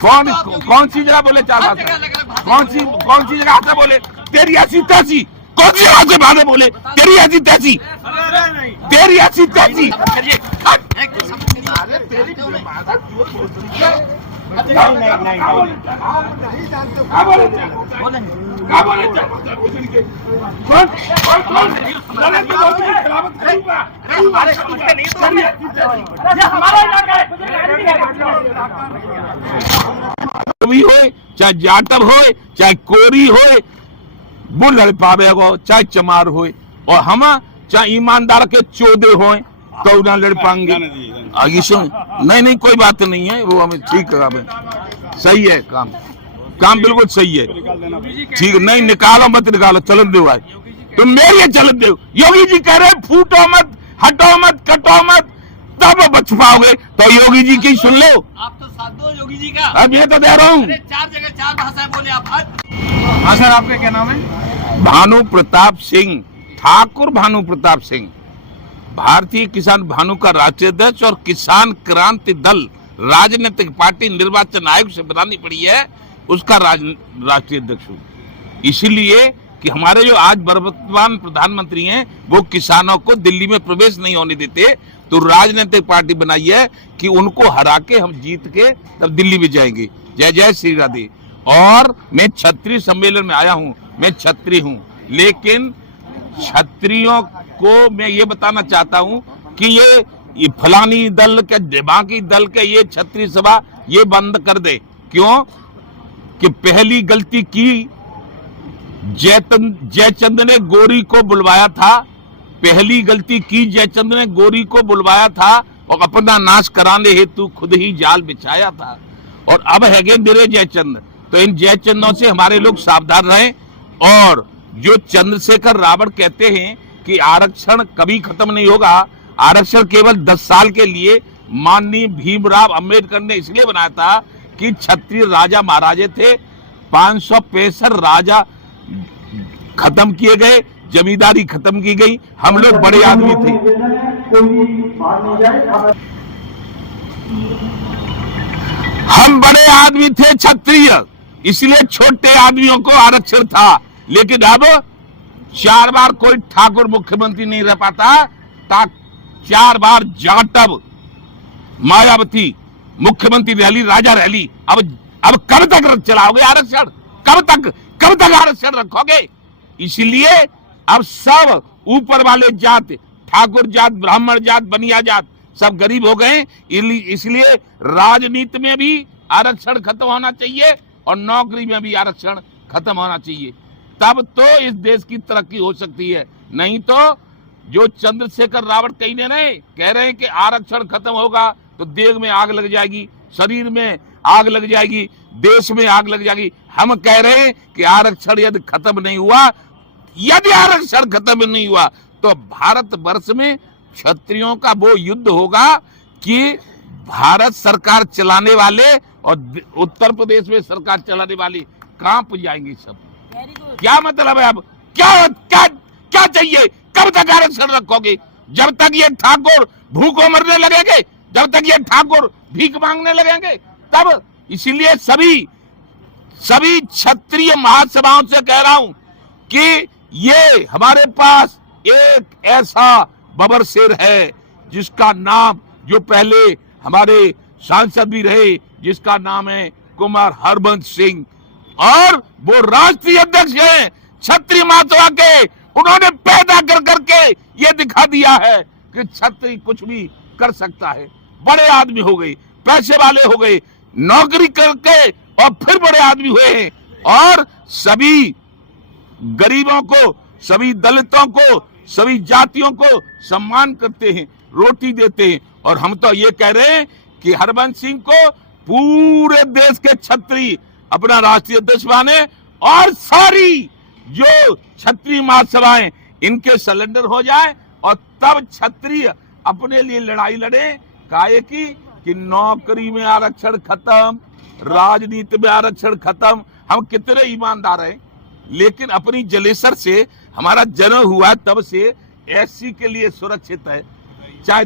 कौन सी जगह बोले 4 साल? कौन सी जगह से बोले? तेरी ऐसी तैसी कौन सी जगह से बातें बोले? तेरी ऐसी तैसी भी हो, चाहे जाटव हो, चाहे कोरी हो, वो लड़ पावे गो, चाहे चमार हो, और हम चाहे ईमानदार के चौदे हो तो ना लड़ पाएंगे। नहीं कोई बात नहीं है, वो हमें ठीक है, सही है, काम बिल्कुल सही है, ठीक। नहीं निकालो मत निकालो, चलन दो भाई, तुम मेरे चलन दो। योगी जी कह रहे फूटो मत, हटो मत, कटो मत, तब बच पाओगे। तो योगी जी की सुन लो, आप तो साथ दो योगी जी का। अब ये तो दे रहा हूँ, 4 जगह 4 भाषाएं बोले आप। हाँ सर, आपका क्या नाम है? भानु प्रताप सिंह, ठाकुर भानु प्रताप सिंह, भारतीय किसान भानु का राष्ट्रीय अध्यक्ष और किसान क्रांति दल राजनीतिक पार्टी निर्वाचन आयोग से बनानी पड़ी है, उसका राष्ट्रीय अध्यक्ष हूँ। इसीलिए कि हमारे जो आज वर्तमान प्रधानमंत्री हैं वो किसानों को दिल्ली में प्रवेश नहीं होने देते, तो राजनीतिक पार्टी बनाई है कि उनको हरा के हम जीत के तब दिल्ली में जाएंगे। जय जय श्री राधे। और मैं क्षत्रिय सम्मेलन में आया हूँ, मैं क्षत्रिय हूँ, लेकिन क्षत्रियों को मैं ये बताना चाहता हूँ कि ये फलानी दल के बाकी दल के ये क्षत्रिय सभा ये बंद कर दे। क्यों? कि पहली गलती की जयचंद ने गोरी को बुलवाया था, पहली गलती की जयचंद ने गोरी को बुलवाया था और अपना नाश कराने हेतु खुद ही जाल बिछाया था। और अब है मेरे जयचंद, तो इन जयचंदों से हमारे लोग सावधान रहें। और जो चंद्रशेखर रावण कहते हैं कि आरक्षण कभी खत्म नहीं होगा, आरक्षण केवल 10 साल के लिए माननीय भीमराव अंबेडकर ने इसलिए बनाया था कि क्षत्रिय राजा महाराजे थे, 565 राजा खत्म किए गए, जमींदारी खत्म की गई, हम लोग बड़े आदमी थे। हम बड़े आदमी थे क्षत्रिय, इसलिए छोटे आदमियों को आरक्षण था। लेकिन अब 4 बार कोई ठाकुर मुख्यमंत्री नहीं रह पाता, 4 बार जाटव मायावती मुख्यमंत्री रह ली, राजा रह ली। अब कब तक चलाओगे आरक्षण? कब तक आरक्षण रखोगे? इसलिए अब सब ऊपर वाले जात, ठाकुर जात, ब्राह्मण जात, बनिया जात सब गरीब हो गए। इसलिए राजनीति में भी आरक्षण खत्म होना चाहिए और नौकरी में भी आरक्षण खत्म होना चाहिए, तब तो इस देश की तरक्की हो सकती है। नहीं तो जो चंद्रशेखर रावण कह रहे हैं कि आरक्षण खत्म होगा तो देश में आग लग जाएगी, शरीर में आग लग जाएगी, देश में आग लग जाएगी। हम कह रहे हैं कि आरक्षण यदि खत्म नहीं हुआ, यदि आरक्षण खत्म नहीं हुआ तो भारत वर्ष में क्षत्रियों का वो युद्ध होगा कि भारत सरकार चलाने वाले और उत्तर प्रदेश में सरकार चलाने वाले कांप जाएंगे सब। क्या मतलब है? अब क्या चाहिए? कब तक आरक्षण रखोगे? जब तक ये ठाकुर भूखों मरने लगेंगे, जब तक ये ठाकुर भीख मांगने लगेंगे तब। इसीलिए सभी क्षत्रिय महासभाओं से कह रहा हूं कि ये हमारे पास एक ऐसा बबर शेर है जिसका नाम, जो पहले हमारे सांसद भी रहे, जिसका नाम है कुमार हरबंस सिंह, और वो राष्ट्रीय अध्यक्ष हैं क्षत्रिय महासभा के। उन्होंने पैदा कर करके ये दिखा दिया है कि क्षत्रिय कुछ भी कर सकता है। बड़े आदमी हो गए, पैसे वाले हो गए, नौकरी करके और फिर बड़े आदमी हुए हैं, और सभी गरीबों को, सभी दलितों को, सभी जातियों को सम्मान करते हैं, रोटी देते हैं। और हम तो ये कह रहे हैं कि हरबंस सिंह को पूरे देश के क्षत्रिय अपना राष्ट्रीय अध्यक्ष माने, और सारी जो क्षत्रिय महासभाएं इनके सिलेंडर हो जाए, और तब क्षत्रिय अपने लिए लड़ाई लड़े। काहे की कि नौकरी में आरक्षण खत्म, राजनीति में आरक्षण खत्म। हम कितने ईमानदार हैं, लेकिन अपनी जलेसर से हमारा जन्म हुआ तब से एससी के लिए सुरक्षित है, चाहे